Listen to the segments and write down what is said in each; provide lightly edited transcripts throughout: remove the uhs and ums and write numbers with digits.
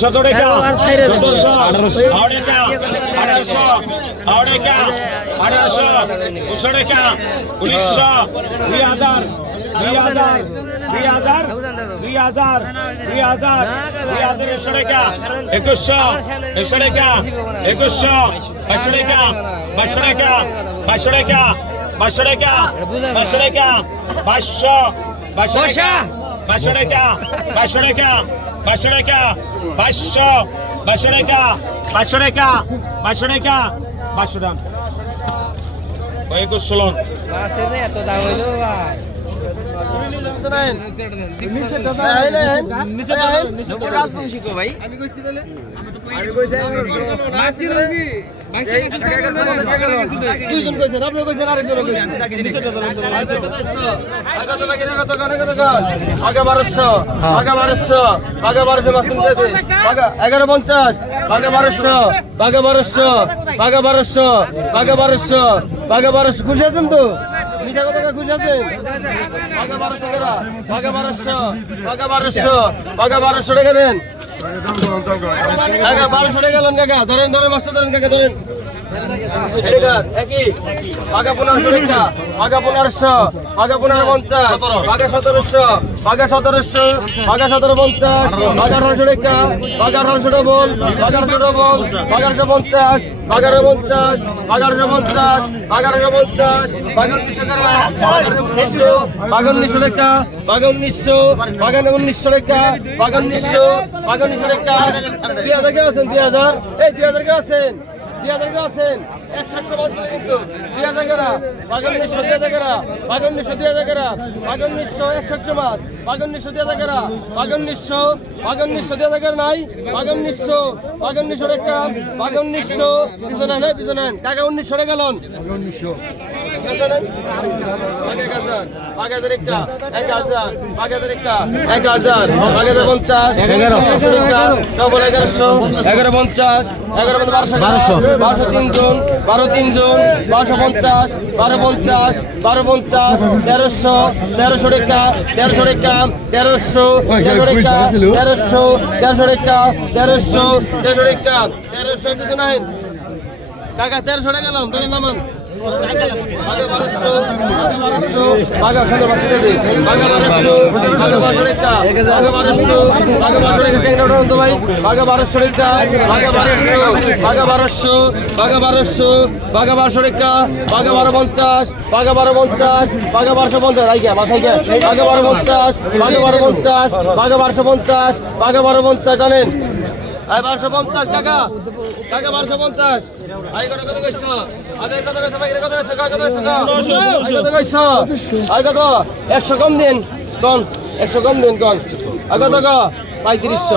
Satoreca, খুশি আছেন তো? মিঠা কথা খুশি আছেন? বাঘা 1200 টাকা দেন। 1200 টাকা দেন কাকা। ধরেন মাস্টার ধরেন কাকা ধরেন। একই বাঘা 1500 টাকা, বাঘা 1500, বাঘা 1550, বাঘা 1700, বাঘা 1700, বাঘা 1750, বাঘা 1800 টাকা, বাঘা 1800 ডবল, বাঘা 1800 ডবল, বাঘা 1850, বাঘা 1850, বাঘা 1850, বাঘা 1850, বাঘা 1900 টাকা, বাঘা 1900 টাকা, বাঘা 1900, বাঘা 1900 টাকা, বাঘা 1900, বাঘা 1900 টাকা। 2000 কে আছেন? 2000 এই 2000 কে আছেন? 2000 কে আছেন? 100 কিন্তু 2000 টাকা, বাঘা 1900 টাকা, বাঘা 1900 টাকা, বাঘা 1900 100 মাছ, বাঘা 1900 টাকা, বাঘা 1900, বাঘা 1900 টাকা নাই, বাঘা 1900, বাঘা 1900 টাকা, বাঘা 1900 পিছনে টাকা 1900 টাকা গেলন, 1900 1000 বাঘা 1000 একটা 1000 বাঘা 1000 একটা 1000 বাঘা 50 1100 ডবল 1100 1150 1150 1200 3 জন 12 3 জন 1250 1250 1250 1300 1300 টাকা 1300 টাকা 1300 টাকা 1300 টাকা 1300 টাকা 1300 কিছু নাই কাকা 1300 টাকা গেলাম তাহলে নামান বাঘা 1250 জানেন 1250 কাকা কাকা 1250 আই কত কইছো আগে কত কইছো ভাই কত কইছো কত কইছো আই কত 100 কম দিন কোন 100 কম দিন কোন আগে কত 3500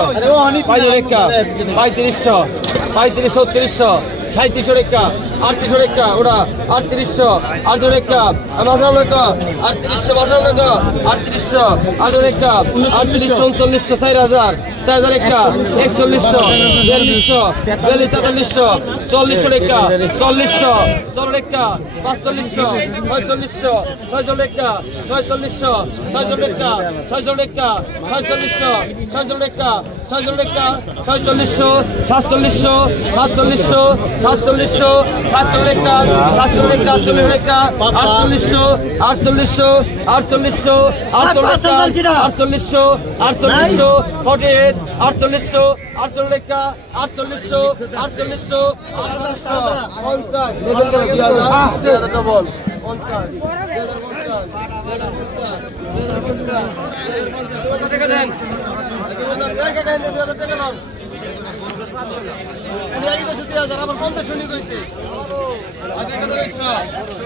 3500 3500 3700 টাকা 3800 টাকা ওটা 3800 টাকা মাঝাম টাকা 3800 মাঝাম টাকা 3800 টাকা 3800 3900 4000 4000 টাকা 4100 4200 4400 4400 টাকা 4400 16 টাকা 4500 4600 46 টাকা 4600 46 টাকা 46 টাকা 4600 46 টাকা 46 টাকা 4600 4700 4700 4700 700 টাকা 700 টাকা 48 টাকা 4800 4800 4800 4800 4800 48 4800 48 টাকা 4800 4800 50 ডবল 50 টাকা দেন আমার 50 শুনি কইছে আগে কত কইছো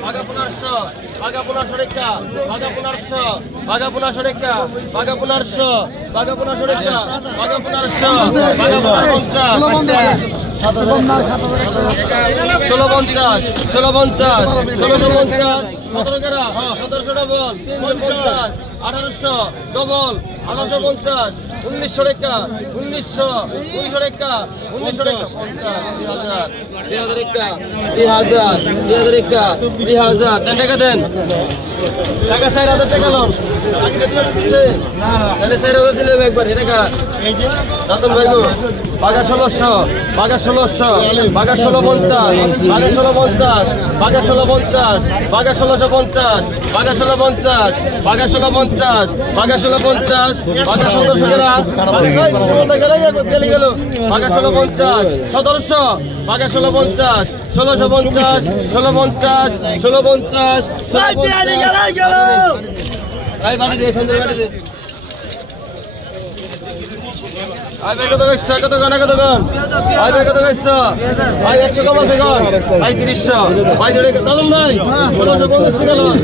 বাঘা 1500 বাঘা 1500 টাকা বাঘা 1500 বাঘা 1500 টাকা বাঘা 1500 বাঘা 1500 টাকা বাঘা 1500 বাঘা 1750 ডবল 1850 1900 টাকা 1900 টাকা 1900 টাকা 2000 টাকা 2000 টাকা দেন টাকা 4000 টাকা লোন আজকে দিয়ে দিচ্ছে তাহলে 4000 দিলে একবার টাকা দাদন ভাই গো বাগা 1600 বাগা 1650 বাগা 1650 বাগা 1650 বাগা 1650 বাগা 1650 বাগা 1650 বাগা 1650 বাগা 1700 টাকা গেল বাগা 1650 1700 বাগা 1650 1650 1650 1650 ভাই বাড়ি দে সুন্দর বাড়ি দে ভাই কত কইছ কত গানা কত গান ভাই কত কইছ ভাই 100 কম আছে গান ভাই 300 ভাই ধরে চলুন ভাই 1650 টাকা লোন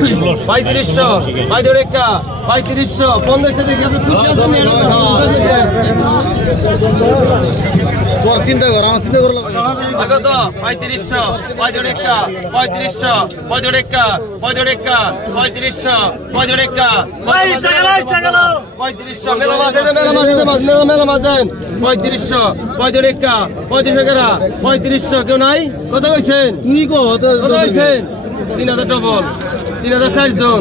ভাই 300 ভাই ধরে কা ভাই 300 50 টাকা দিয়ে আপনি খুশি আছেন তোর চিন্তা কর আমার চিন্তা করলাম কত ভাই 300 ভাই ধরে কা 3500 ভাই ধরে কা 3500 মেলা মাঝে মেলা মাঝে 3500 কেউ নাই কত কইছেন তুই কত কইছেন 3000 ডবল 3004 জন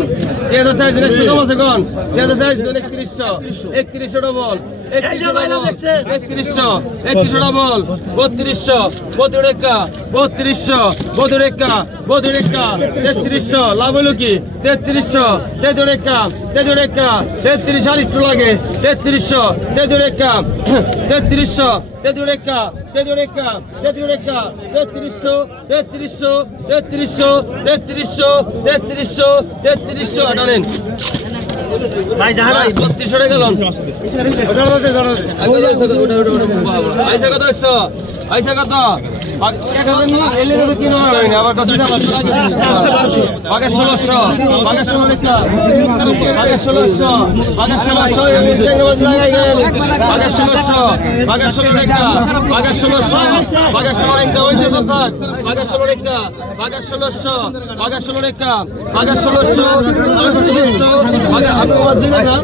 3004 জন 100 কম আছে কোন 3004 জন 3100 ডবল 3100 ডবল 3200 লাভ হলো কি 3300 লাগে 3300 আটালেন ভাই জানা 3200 টাকা গেলাম আইসা কত আইসা কত বাগে 1600 বাগে 16 টাকা বাগে 1600 বাগে 1600 বাগে 1600 বাগে 16 টাকা বাগে 1600 বাগে 16 টাকা হইছে থাক বাগে 16 টাকা বাগে 1600 বাগে 16 টাকা বাগে 1600 বাগে আপনি মাছ দিলে না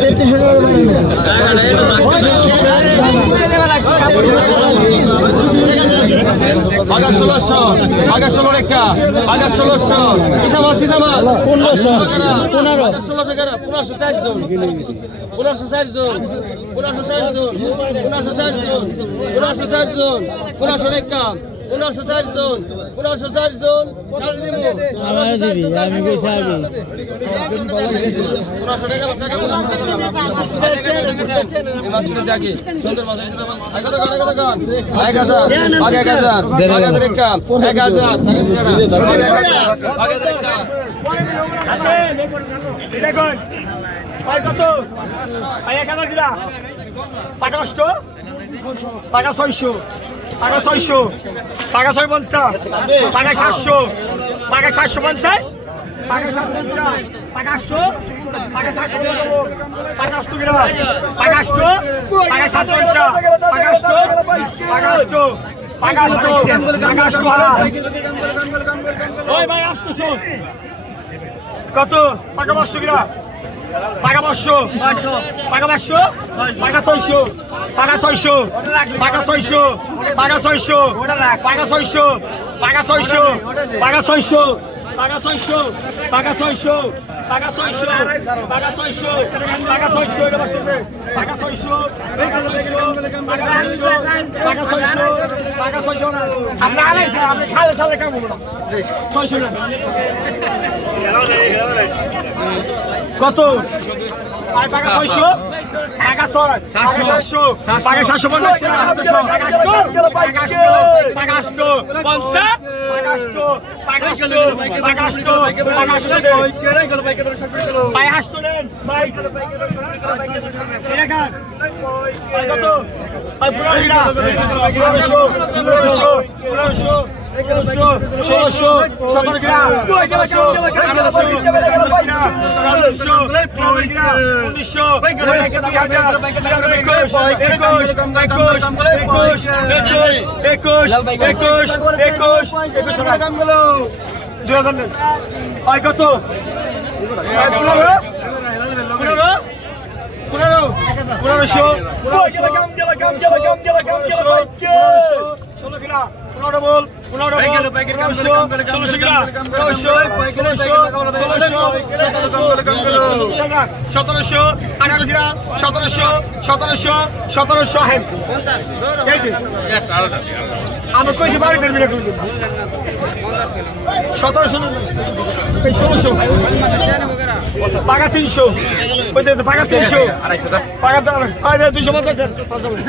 3300 বাগা 1600 বাগা 16 টাকা বাগা 1600 ইসামাস 1500 টাকা 1504 জন 1504 জন 1504 জন 1504 জন 1504 জন 1500 টাকা 1504 জন 1504 জন কাল দিব আমার দিবি আমি কইছি আগে 1500 টাকা মাছ কিনে দেখি সুন্দর মাছ কত 1000 আগে 1000 টাকা 1000 আগে টাকা আসেন এটা কোন ভাই কত ভাই 1000 কিলা টাকা নষ্ট টাকা 600 টাকা 600 টাকা 650 টাকা 700 টাকা 750 টাকা 750 টাকা 800 টাকা 700 টাকা 800 কিলা টাকা 800 টাকা 750 টাকা 800 টাকা 800 টাকা 800 ওই ভাই 800 কত টাকা 500 কিলা টাকা 500 টাকা 500 টাকা 600 টাকা 600 টাকা 600 টাকা 600 টাকা 600 টাকা 600 টাকা 600 টাকা 600 টাকা 600 টাকা 600 টাকা 600 টাকা 600 এটা বসবে টাকা 600 টাকা 600 টাকা 600 টাকা 600 না আপনি আলাই আপনি খালে খালে কাম করুন 600 না কত টাকা 600 টাকা 6 টাকা 700 টাকা 750 টাকা 2000 কত 1500 16 কিনা 15 বল 15 16 কিনা 1700 18 কিনা 1700 হ্যাঁ আমি কইছি বাড়ি ধরবি না 1700 পাকা 300 পাকা 300 পাকা 250